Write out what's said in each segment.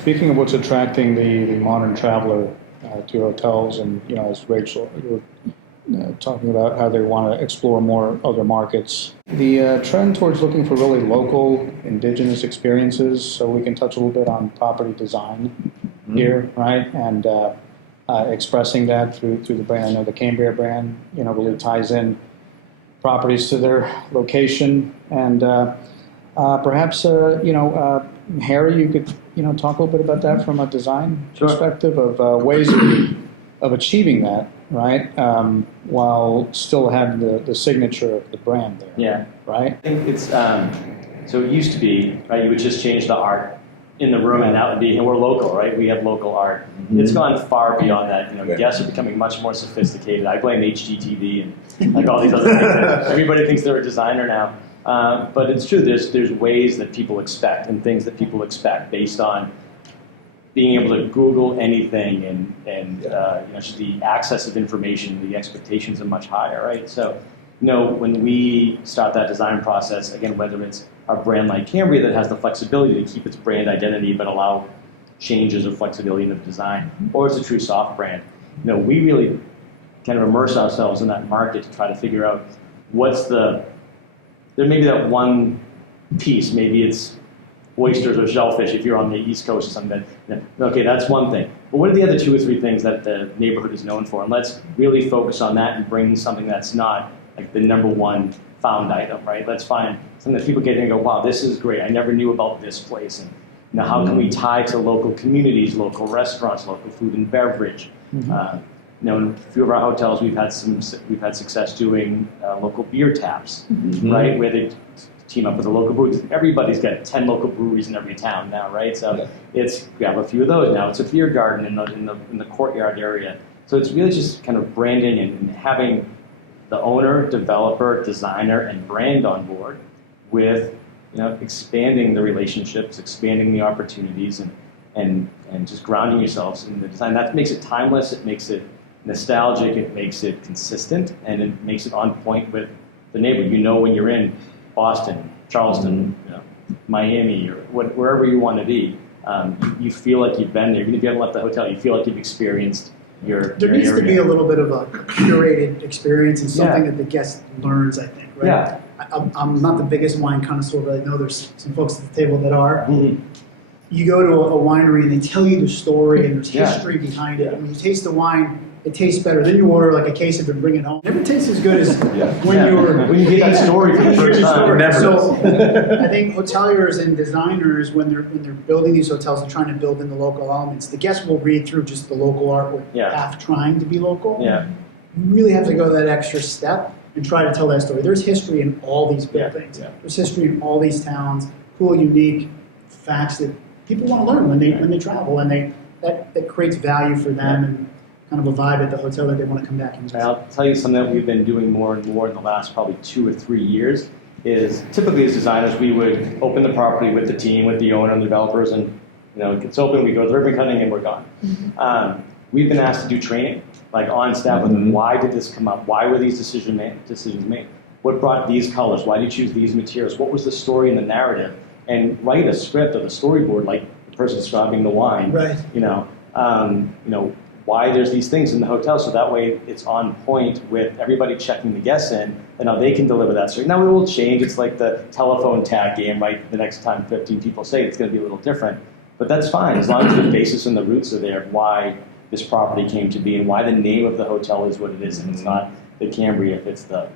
Speaking of what's attracting the modern traveler to hotels, and as Rachel, you were talking about how they want to explore more other markets, the trend towards looking for really local, indigenous experiences. So we can touch a little bit on property design here, right? And expressing that through the brand. I know the Cambria brand, really ties in properties to their location, and perhaps Harry, you could talk a little bit about that from a design perspective of ways of achieving that, right? While still having the signature of the brand there. Yeah. Right. I think it's so it used to be, right? You would just change the art in the room, and that would be, and we're local, right? We have local art. Mm-hmm. It's gone far beyond that. Guests are becoming much more sophisticated. I blame HGTV and like all these other things. Everybody thinks they're a designer now. But it's true, there's ways that people expect and things that people expect based on being able to Google anything and just the access of information, the expectations are much higher, right? So, when we start that design process, again, whether it's a brand like Cambria that has the flexibility to keep its brand identity but allow changes or flexibility in the design, or it's a true soft brand, we really kind of immerse ourselves in that market to try to figure out there may be that one piece, maybe it's oysters or shellfish if you're on the East Coast or something. Okay, that's one thing. But what are the other 2 or 3 things that the neighborhood is known for? And let's really focus on that and bring something that's not like the number one found item, right? Let's find something that people get in and go, wow, this is great. I never knew about this place. And how can we tie to local communities, local restaurants, local food and beverage? Mm-hmm. In a few of our hotels, we've had success doing local beer taps, mm-hmm. right? Where they team up with a local brewery. Everybody's got 10 local breweries in every town now, right? So we have a few of those now. It's a beer garden in the courtyard area. So it's really just kind of branding and having the owner, developer, designer, and brand on board with expanding the relationships, expanding the opportunities, and just grounding yourselves in the design. That makes it timeless. It makes it nostalgic. It makes it consistent, and it makes it on point with the neighborhood. When you're in Boston, Charleston, Miami, or wherever you want to be, you feel like you've been there. Even if you haven't left the hotel, you feel like you've experienced your needs area. To be a little bit of a curated experience and something that the guest learns, I think, right? Yeah. I'm not the biggest wine connoisseur, but I know there's some folks at the table that are. Mm-hmm. You go to a winery and they tell you the story and there's history behind it. And when you taste the wine, it tastes better. Then you order like a case of it and bring it home. It never tastes as good as when you get the story for the first time. So I think hoteliers and designers, when they're building these hotels and trying to build in the local elements, the guests will read through just the local artwork, half trying to be local. Yeah. You really have to go that extra step and try to tell that story. There's history in all these buildings. Yeah. There's history in all these towns. Cool, unique facts that people want to learn when they travel, and that creates value for them and kind of a vibe at the hotel that they want to come back and visit. I'll tell you something that we've been doing more and more in the last probably 2 or 3 years is typically as designers we would open the property with the team, with the owner and the developers, and it gets open, we go to ribbon cutting, and we're gone. Mm-hmm. We've been asked to do training, like on staff with them. Why did this come up? Why were these decisions made? What brought these colors? Why did you choose these materials? What was the story and the narrative? And write a script or the storyboard like the person describing the wine. Right. Why there's these things in the hotel, so that way it's on point with everybody checking the guests in, and now they can deliver that story. Now it will change. It's like the telephone tag game, right? The next time 15 people say it, it's going to be a little different. But that's fine, as long as the basis and the roots are there of why this property came to be and why the name of the hotel is what it is. And it's not the Cambria, if it's the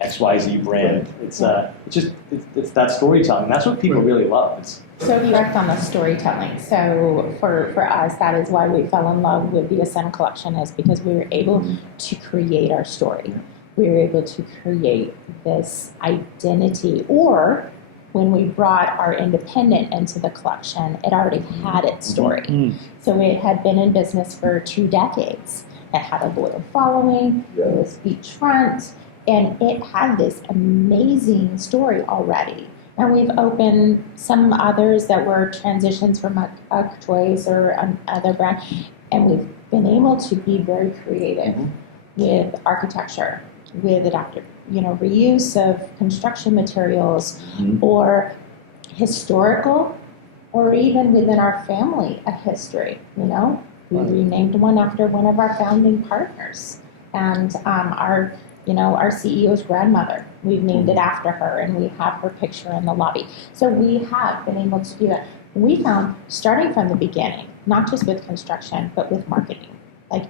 XYZ brand. It's that storytelling. And that's what people really love. So you worked on the storytelling. So for us, that is why we fell in love with the Ascend collection, is because we were able to create our story. We were able to create this identity. Or when we brought our independent into the collection, it already had its story. Mm-hmm. So it had been in business for 2 decades. It had a loyal following. It was beachfront. And it had this amazing story already. And we've opened some others that were transitions from a choice or another brand. And we've been able to be very creative with architecture, with adaptive, reuse of construction materials or historical or even within our family, a history, you know? We renamed one after one of our founding partners. And our CEO's grandmother, we've named it after her, and we have her picture in the lobby. So we have been able to do that. We found, starting from the beginning, not just with construction, but with marketing, like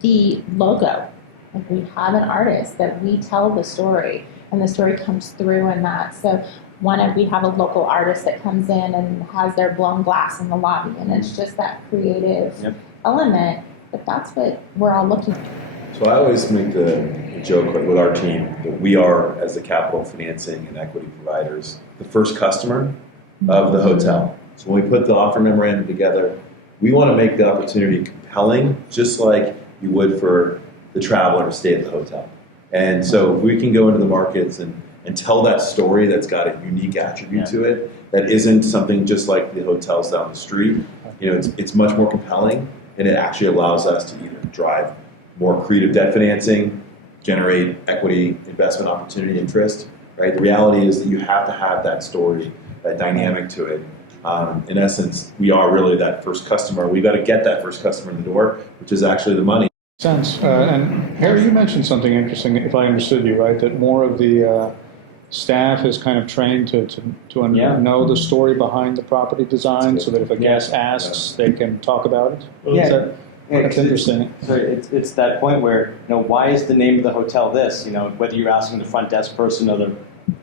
the logo. Like we have an artist that we tell the story, and the story comes through in that. So we have a local artist that comes in and has their blown glass in the lobby, and it's just that creative element. But that's what we're all looking for. So I always make the joke with our team that we are, as the capital financing and equity providers, the first customer of the hotel. So when we put the offer memorandum together, we want to make the opportunity compelling, just like you would for the traveler to stay at the hotel. And so if we can go into the markets and tell that story that's got a unique attribute to it, that isn't something just like the hotels down the street, it's much more compelling, and it actually allows us to either drive more creative debt financing, generate equity investment opportunity interest, right? The reality is that you have to have that story, that dynamic to it. In essence, we are really that first customer. We've got to get that first customer in the door, which is actually the money. Sense. And Harry, you mentioned something interesting, if I understood you right, that more of the staff is kind of trained to know the story behind the property design, so that if a guest asks, they can talk about it. That's interesting. So it's that point where, why is the name of the hotel this? Whether you're asking the front desk person or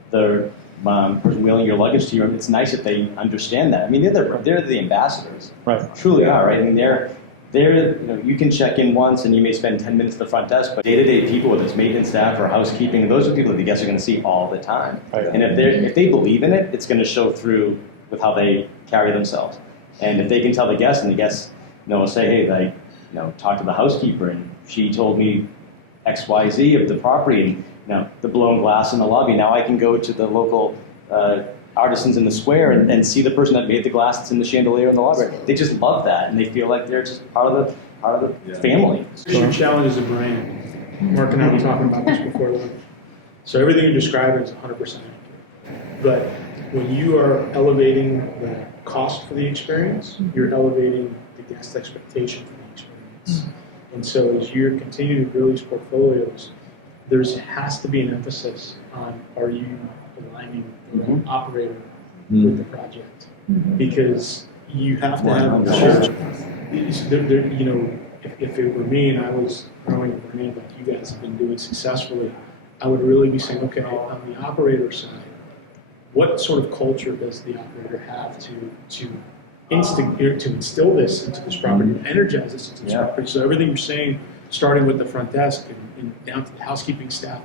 the person wheeling your luggage to you, it's nice if they understand that. I mean, they're the ambassadors. Right. Truly are, right? I mean, they're you can check in once and you may spend 10 minutes at the front desk, but day-to-day people, whether it's maintenance staff or housekeeping, those are people that the guests are going to see all the time. Right. And if they believe in it, it's going to show through with how they carry themselves. And if they can tell the guests, and the guests will say, hey, talk to the housekeeper, and she told me X, Y, Z of the property, and the blown glass in the lobby. Now I can go to the local artisans in the square and see the person that made the glass that's in the chandelier in the lobby. They just love that, and they feel like they're just part of the family. Your challenge is a brand. Mark and I were talking about this before lunch. So everything you're describing is 100% accurate. But when you are elevating the cost for the experience, you're elevating the guest expectation for the experience. And so as you're continuing to grow these portfolios, there has to be an emphasis on, are you aligning the operator with the project? Because you have to have if it were me and I was growing a brand like you guys have been doing successfully, I would really be saying, okay, on the operator side, what sort of culture does the operator have to instill this into this property, to energize this into this property? So everything you're saying, starting with the front desk and down to the housekeeping staff,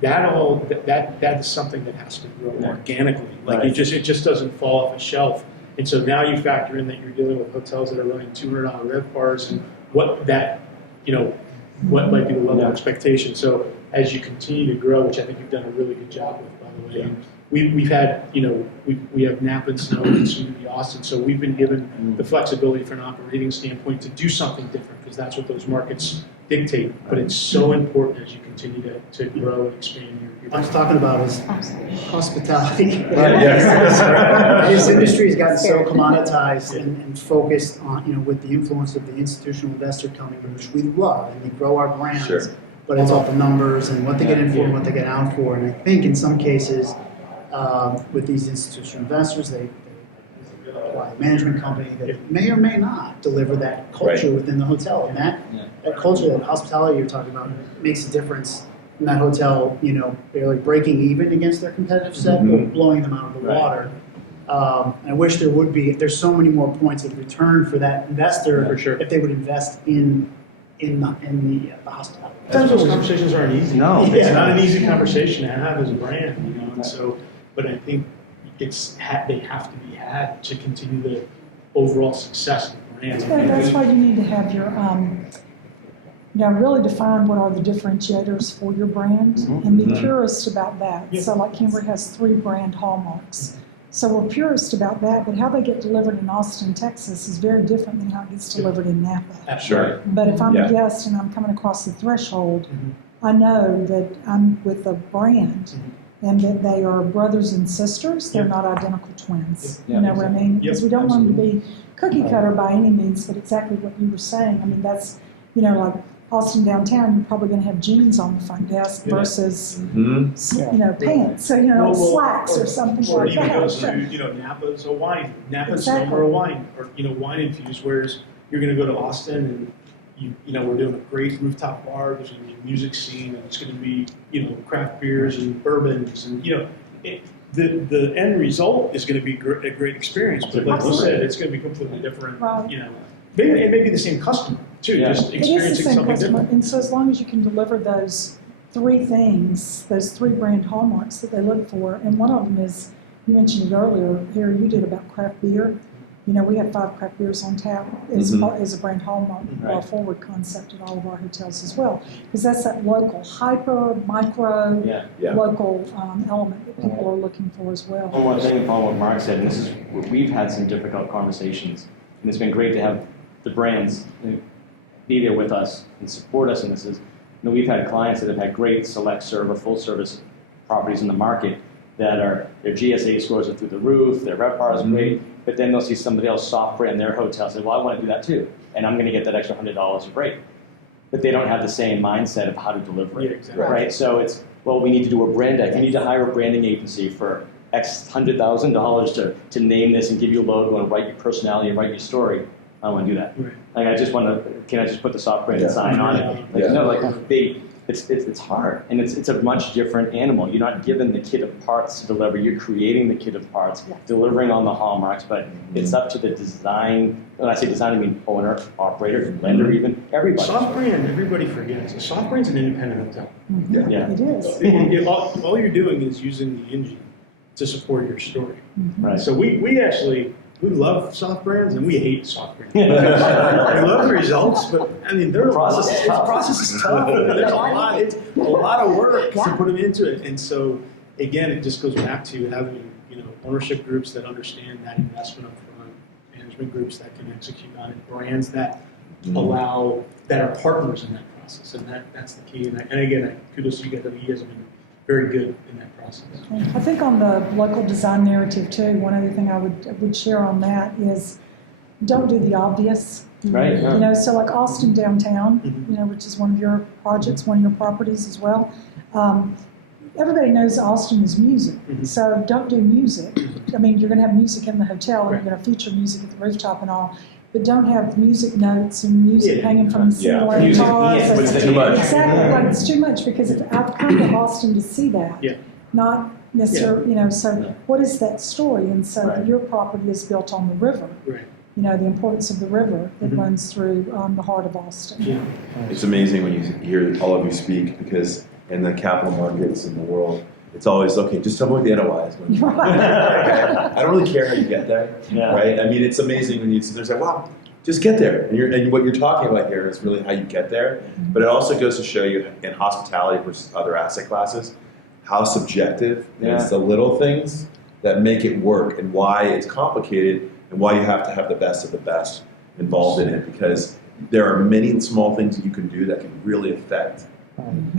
that is something that has to grow organically. Like it just doesn't fall off a shelf. And so now you factor in that you're dealing with hotels that are running $200 RevPARs, and what might be the level of expectation. So as you continue to grow, which I think you've done a really good job with, by the way. And we've had, we have Napa and Snow and soon to be Austin. So we've been given the flexibility from an operating standpoint to do something different, because that's what those markets dictate. But it's so important as you continue to grow and expand your What I'm talking about is hospitality. Yes. This industry has gotten so commoditized and focused on, with the influence of the institutional investor coming in, which we love, and we grow our brands. Sure. But it's all the numbers and what they get in for and what they get out for. And I think in some cases, with these institutional investors, they apply a management company that may or may not deliver that culture within the hotel. And that culture, that hospitality you're talking about, makes a difference in that hotel, barely breaking even against their competitive set or blowing them out of the water. And I wish there would be, there's so many more points of return for that investor if they would invest in the hospitality. Sometimes those conversations aren't easy. No. It's not an easy conversation to have as a brand, and so, but I think they have to be had to continue the overall success of the brand. So that's why you need to have your, really define what are the differentiators for your brand and be purist about that. Yeah. So like Cambria has 3 brand hallmarks. So we're purist about that, but how they get delivered in Austin, Texas is very different than how it gets delivered in Napa. Sure. But if I'm a guest and I'm coming across the threshold, I know that I'm with a brand and that they are brothers and sisters. They're not identical twins. Yeah. You know what I mean? Because we don't want them to be cookie Right. cutter by any means, but exactly what you were saying. I mean, that's, you know, like Austin downtown, you're probably going to have jeans on the front desk Yeah. versus, Mhm. you know, pants, so, you know, Well, slacks or something Or like even that. goes to, you know, Napa's a wine, Napa's Exactly. somewhere a wine, or, you know, wine infused, whereas you're gonna go to Austin and you know, we're doing a great rooftop bar, there's gonna be a music scene, and it's gonna be, you know, craft beers and bourbons, and, you know, the end result is gonna be a great experience, but like you said, it's gonna be completely different, Right. you know. Maybe, it may be the same customer, too, Yeah. just It is the experiencing same something customer, different. and so as long as you can deliver those three things, those three brand hallmarks that they look for, and one of them is, you mentioned it earlier, Harry, you did about craft beer. You know, we have 5 craft beers on tap as a brand hallmark, our Right. forward concept at all of our hotels as well, because that's that local, hyper, micro, Yeah. local element that people are looking for as well. One more thing upon what Mark said, and this is, we've had some difficult conversations, and it's been great to have the brands be there with us and support us in this. Is, you know, we've had clients that have had great select serve or full service properties in the market that are, their GSA scores are through the roof, their RevPAR is great, but then they'll see somebody else soft brand their hotel and say, well, I want to do that too, and I'm going to get that extra $100 a break. But they don't have the same mindset of how to deliver it, Yeah, exactly. right? So it's, well, we need to do a brand deck. You need to hire a branding agency for X $100,000 to name this and give you a logo and write your personality and write your story. I don't want to do that. Right. Like, I just want to, can I just put the soft branded Yeah. sign on it? Like, Yeah. no, like, it's hard, and it's a much different animal. You're not given the kit of parts to deliver. You're creating the kit of parts, delivering on the hallmarks, but it's up to the design. When I say design, I mean owner, operator, lender, even everybody. Soft brand, everybody forgets. A soft brand's an independent hotel. Mhm. Yeah. It is. All you're doing is using the engine to support your story. Right. So we actually, we love soft brands and we hate soft brands. We love the results, but I mean, The process is tough. process is tough. There's it's a lot of work to Yeah. put them into it. And so, again, it just goes back to having, you know, ownership groups that understand that investment up front, management groups that can execute on it, brands that that are partners in that process. And that's the key. And again, kudos to you guys. You guys have been very good in that process. I think on the local design narrative too, one other thing I would share on that is don't do the obvious. Right. You know, so like Austin downtown, Mhm. you know, which is one of your projects, one of your properties as well. Everybody knows Austin is music, Mhm. so don't do music. I mean, you're going to have music in the hotel, and Right. you're going to feature music at the rooftop and all, but don't have music notes and music Yeah. hanging from the Yeah. ceiling. Music guitars, in, and- but it's too much. Exactly, like it's too much because I've come to Austin to see that, Yeah. not necessarily, you know. So Yeah. what is that story? And so Right. your property is built on the river. Right. You know, the importance of the river that Mhm. runs through the heart of Austin. Yeah. It's amazing when you hear all of you speak because in the capital markets in the world, it's always, okay, just tell me what the NOI is. Going to be. Right. I don't really care how you get there, Yeah. right? I mean, it's amazing when you sit there and say, wow, just get there. And what you're talking about here is really how you get there. But it also goes to show you in hospitality versus other asset classes, how subjective Yeah. it's the little things that make it work and why it's complicated and why you have to have the best of the best involved in it because there are many small things that you can do that can really affect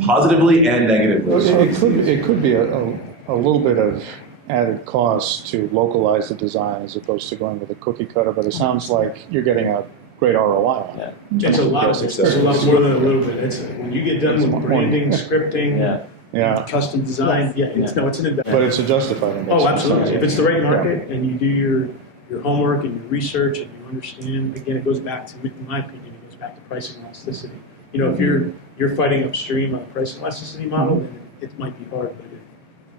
positively and negatively. It could be a little bit of added cost to localize the design as opposed to going with a cookie cutter, but it sounds like you're getting a great ROI on it. It's a lot. Yes, It's a lot more than a little bit. It's when you get done It's with more. branding, scripting, Yeah. Yeah, custom design. Yeah, it's an investment. but it's a justified investment. Oh, absolutely. If it's the right market and you do your homework and your research and you understand, again, it goes back to, in my opinion, it goes back to pricing elasticity. You know, if you're fighting upstream on a price elasticity model, then it might be hard. But if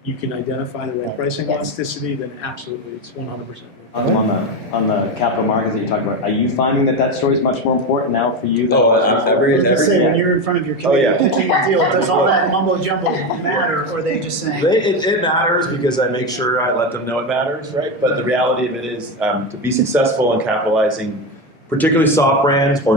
you can identify the right pricing Yes. elasticity, then absolutely, it's 100%. On the capital markets that you talked about, are you finding that story is much more important now for you than Oh, it was before? every- I was gonna say, when you're in front of your committee yeah. pitching a deal, does all that mumbo jumbo matter, or are they just saying? It matters because I make sure I let them know it matters, right? But the reality of it is to be successful in capitalizing particularly soft brands or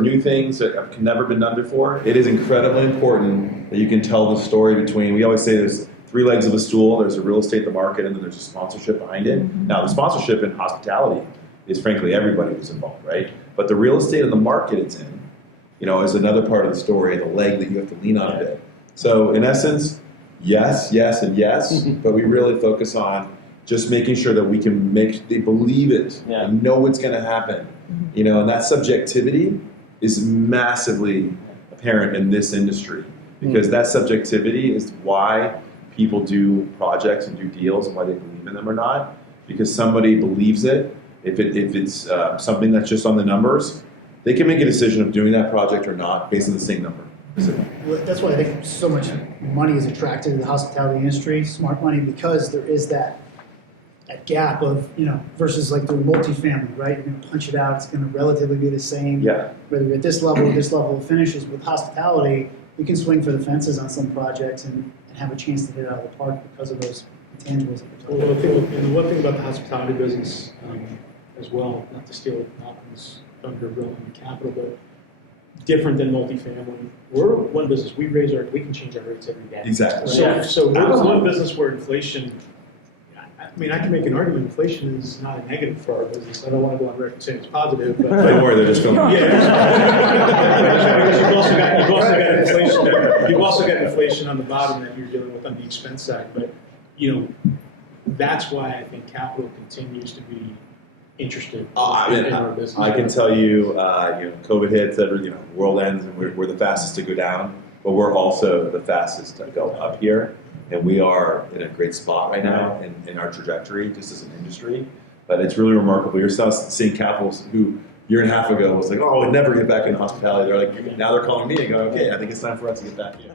new things that have never been done before, it is incredibly important that you can tell the story between, we always say there's 3 legs of a stool, there's a real estate, the market, and then there's a sponsorship behind it. Now, the sponsorship in hospitality is frankly everybody who's involved, right? But the real estate and the market it's in, is another part of the story and the leg that you have to lean on a bit. So in essence, yes, yes, and yes, but we really focus on just making sure that we can they believe it and know what's going to happen. You know, and that subjectivity is massively apparent in this industry because that subjectivity is why people do projects and do deals and why they believe in them or not. Because somebody believes it. If it's something that's just on the numbers, they can make a decision of doing that project or not based on the same number. Well, that's why I think so much money is attracted to the hospitality industry, smart money, because there is that gap of, you know, versus like doing multifamily, right? You're going to punch it out. It's going to relatively be the same. Yeah. Whether you're at this level or this level of finishes. With hospitality, you can swing for the fences on some projects and have a chance to hit it out of the park because of those intangibles that we're talking about. And the one thing about the hospitality business as well, not to steal Malcolm's thunder on the capital, but different than multifamily. We're one business. We can change our rates every day. Exactly. So we're the one business where inflation. I mean, I can make an argument. Inflation is not a negative for our business. I don't want to go on record saying it's positive, but Don't worry, they're just filming. Yeah, you've also got inflation on the bottom that you're dealing with on the expense side. But you know, that's why I think capital continues to be interested in our business. I can tell you, COVID hits, world ends, and we're the fastest to go down, but we're also the fastest to go up here. And we are in a great spot right now in our trajectory, just as an industry. But it's really remarkable. You're still seeing capitals who a year and a half ago was like, oh, we'd never get back into hospitality. They're like, now they're calling me and going, okay, I think it's time for us to get back in.